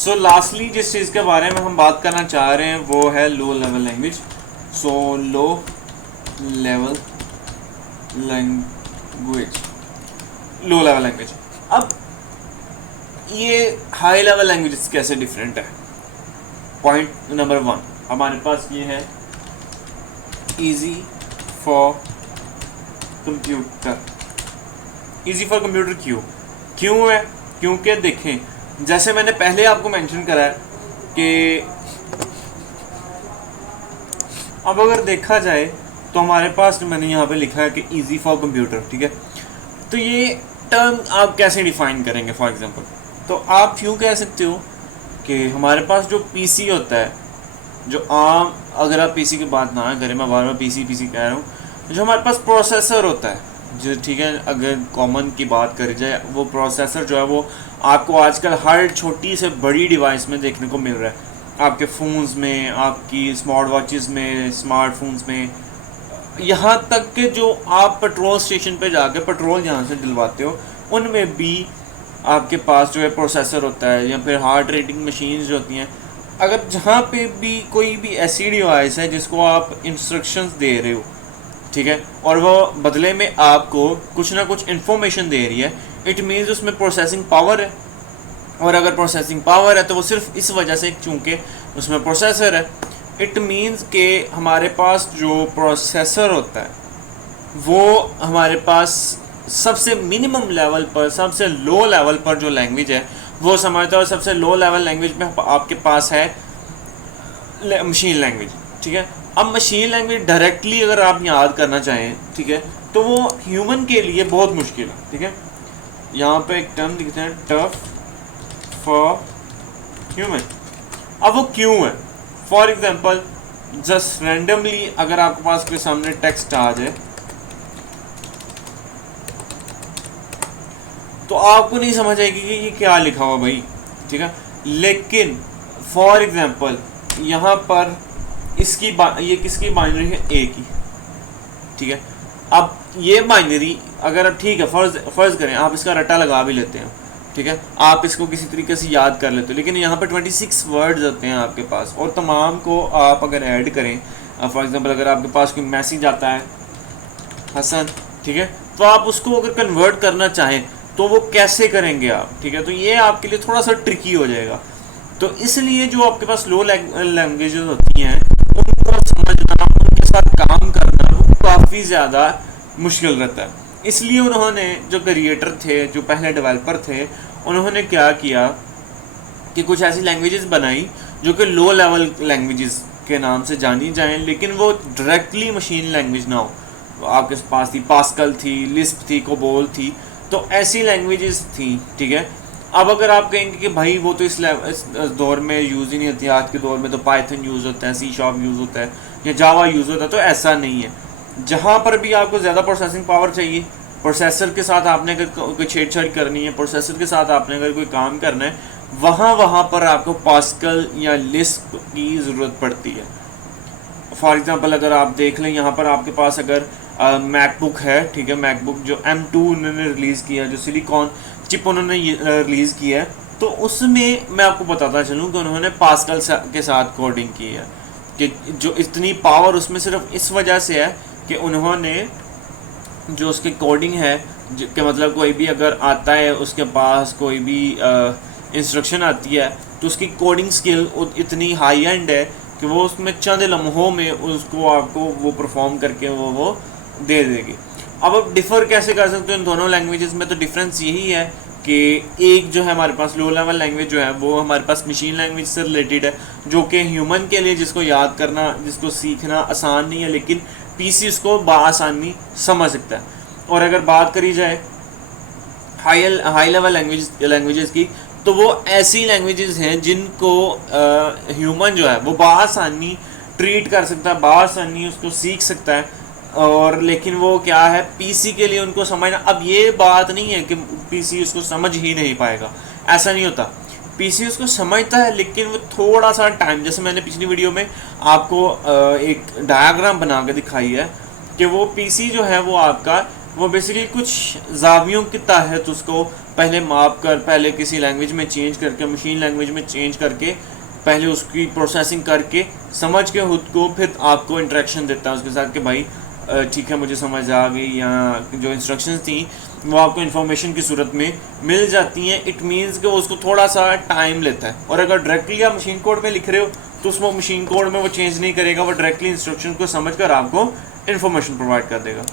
सो lastly जिस चीज़ के बारे में हम बात करना चाह रहे हैं वो है low level language. So low level language, low level language. अब ये हाई लेवल लैंग्वेज कैसे डिफरेंट है? पॉइंट नंबर 1, हमारे पास ये है easy for computer. Easy for computer क्यों है? क्योंकि देखें, जैसे मैंने पहले आपको मेंशन करा है कि अब अगर देखा जाए तो हमारे पास मैंने यहाँ पे लिखा है कि इजी फॉर कंप्यूटर, ठीक है। तो ये टर्म आप कैसे डिफाइन करेंगे? फॉर एग्जांपल तो आप यूँ कह सकते हो कि हमारे पास जो पीसी होता है, जो आम, अगर आप पीसी की बात ना करें, मैं बार बार पीसी कह रहा हूँ, जो हमारे पास प्रोसेसर होता है, जो ठीक है, अगर कॉमन की बात करी जाए, वो प्रोसेसर जो है वो आपको आजकल हर छोटी से बड़ी डिवाइस में देखने को मिल रहा है। आपके फ़ोन्स में, आपकी स्मार्ट वॉचेस में, स्मार्टफोन्स में, यहाँ तक कि जो आप पेट्रोल स्टेशन पे जाके पेट्रोल जहाँ से दिलवाते हो उनमें भी आपके पास जो है प्रोसेसर होता है, या फिर हार्ट रेटिंग मशीन्स जो होती हैं। अगर जहाँ पे भी कोई भी ऐसी डिवाइस है जिसको आप इंस्ट्रक्शंस दे रहे हो, ठीक है, और वो बदले में आपको कुछ ना कुछ इन्फॉर्मेशन दे रही है, इट मीन्स उसमें प्रोसेसिंग पावर है। और अगर प्रोसेसिंग पावर है तो वो सिर्फ इस वजह से चूँकि उसमें प्रोसेसर है, इट मीन्स कि हमारे पास जो प्रोसेसर होता है वो हमारे पास सबसे मिनिमम लेवल पर, सबसे लो लेवल पर जो लैंग्वेज है वो समझता है। और सबसे लो लेवल लैंग्वेज में आपके पास है मशीन लैंग्वेज, ठीक है। अब मशीन लैंग्वेज डायरेक्टली अगर आप याद करना चाहें, ठीक है, तो वो ह्यूमन के लिए बहुत मुश्किल है, ठीक है। यहाँ पे एक टर्म लिखते हैं, टफ फॉर ह्यूमन। अब वो क्यों है? फॉर एग्जांपल, जस्ट रैंडमली अगर आपके पास कोई सामने टेक्स्ट आ जाए तो आपको नहीं समझ आएगी कि ये क्या लिखा हुआ भाई, ठीक है। लेकिन फॉर एग्जांपल यहाँ पर ये किसकी बाइनरी है? ए की, ठीक है। अब ये बाइनरी अगर ठीक है, फर्ज करें आप इसका रट्टा लगा भी लेते हैं, ठीक है, आप इसको किसी तरीके से याद कर लेते हो, लेकिन यहाँ पर 26 वर्ड्स होते हैं आपके पास, और तमाम को आप अगर ऐड करें, फॉर एग्जांपल अगर आपके पास कोई मैसेज आता है हसन, ठीक है, तो आप उसको अगर कन्वर्ट करना चाहें तो वो कैसे करेंगे आप, ठीक है। तो ये आपके लिए थोड़ा सा ट्रिकी हो जाएगा। तो इसलिए जो आपके पास लो लैंग्वेजेस होती हैं उनको समझना, उनके साथ काम करना वो काफ़ी ज़्यादा मुश्किल रहता है। इसलिए उन्होंने, जो क्रिएटर थे, जो पहले डेवलपर थे, उन्होंने क्या किया कि कुछ ऐसी लैंग्वेजेस बनाई जो कि लो लेवल लैंग्वेजेस के नाम से जानी जाएं, लेकिन वो डायरेक्टली मशीन लैंग्वेज ना हो। आपके पास थी पास्कल थी, लिस्प थी, कोबोल थी, तो ऐसी लैंग्वेजेस थी, ठीक है। अब अगर आप कहेंगे कि भाई वो तो इस दौर में यूज़ ही नहीं होती, आज के दौर में तो पाइथन यूज़ होता है, सी शार्प यूज़ होता है, या जावा यूज़ होता है, तो ऐसा नहीं है। जहाँ पर भी आपको ज़्यादा प्रोसेसिंग पावर चाहिए, प्रोसेसर के साथ आपने अगर कोई छेड़छाड़ करनी है, प्रोसेसर के साथ आपने अगर कोई काम करना है, वहाँ पर आपको पास्कल या लिस्प की ज़रूरत पड़ती है। फॉर एग्ज़ाम्पल अगर आप देख लें, यहाँ पर आपके पास अगर मैकबुक है, ठीक है, मैकबुक जो M2 उन्होंने रिलीज़ किया, जो सिलिकॉन चिप उन्होंने रिलीज़ किया है, तो उसमें मैं आपको बताता चलूँ कि उन्होंने पास्कल के साथ कोडिंग की है, कि जो इतनी पावर उसमें सिर्फ इस वजह से है कि उन्होंने जो उसकी कोडिंग है, कि मतलब कोई भी अगर आता है उसके पास कोई भी इंस्ट्रक्शन आती है तो उसकी कोडिंग स्किल इतनी हाई एंड है कि वो उसमें चंद लम्हों में उसको आपको वो परफॉर्म करके वो दे देगी। अब आप डिफ़र कैसे कर सकते हो इन दोनों लैंग्वेजेस में? तो डिफरेंस यही है कि एक जो है हमारे पास लो लेवल लैंग्वेज जो है वो हमारे पास मशीन लैंग्वेज से रिलेटेड है, जो कि ह्यूमन के लिए, जिसको याद करना, जिसको सीखना आसान नहीं है, लेकिन पीसी उसको बआसानी समझ सकता है। और अगर बात करी जाए हाई लेवल लैंग्वेजेस की, तो वो ऐसी लैंग्वेजेस हैं जिनको ह्यूमन जो है वो बआसानी ट्रीट कर सकता है, बआसानी उसको सीख सकता है। और लेकिन वो क्या है, पीसी के लिए उनको समझना, अब ये बात नहीं है कि पीसी उसको समझ ही नहीं पाएगा, ऐसा नहीं होता। पीसी उसको समझता है, लेकिन वो थोड़ा सा टाइम, जैसे मैंने पिछली वीडियो में आपको एक डायग्राम बना के दिखाई है कि वो पीसी जो है वो आपका वो बेसिकली कुछ जावियों के तहत उसको पहले माप कर, पहले किसी लैंग्वेज में चेंज करके, मशीन लैंग्वेज में चेंज करके, पहले उसकी प्रोसेसिंग करके समझ के खुद को फिर आपको इंटरेक्शन देता है उसके साथ कि भाई ठीक है मुझे समझ आ गई, या जो इंस्ट्रक्शंस थी वो आपको इन्फॉर्मेशन की सूरत में मिल जाती हैं। इट मीन्स कि उसको थोड़ा सा टाइम लेता है। और अगर डायरेक्टली आप मशीन कोड में लिख रहे हो तो उसमें मशीन कोड में वो चेंज नहीं करेगा, वो डायरेक्टली इंस्ट्रक्शन को समझ कर आपको इन्फॉर्मेशन प्रोवाइड कर देगा।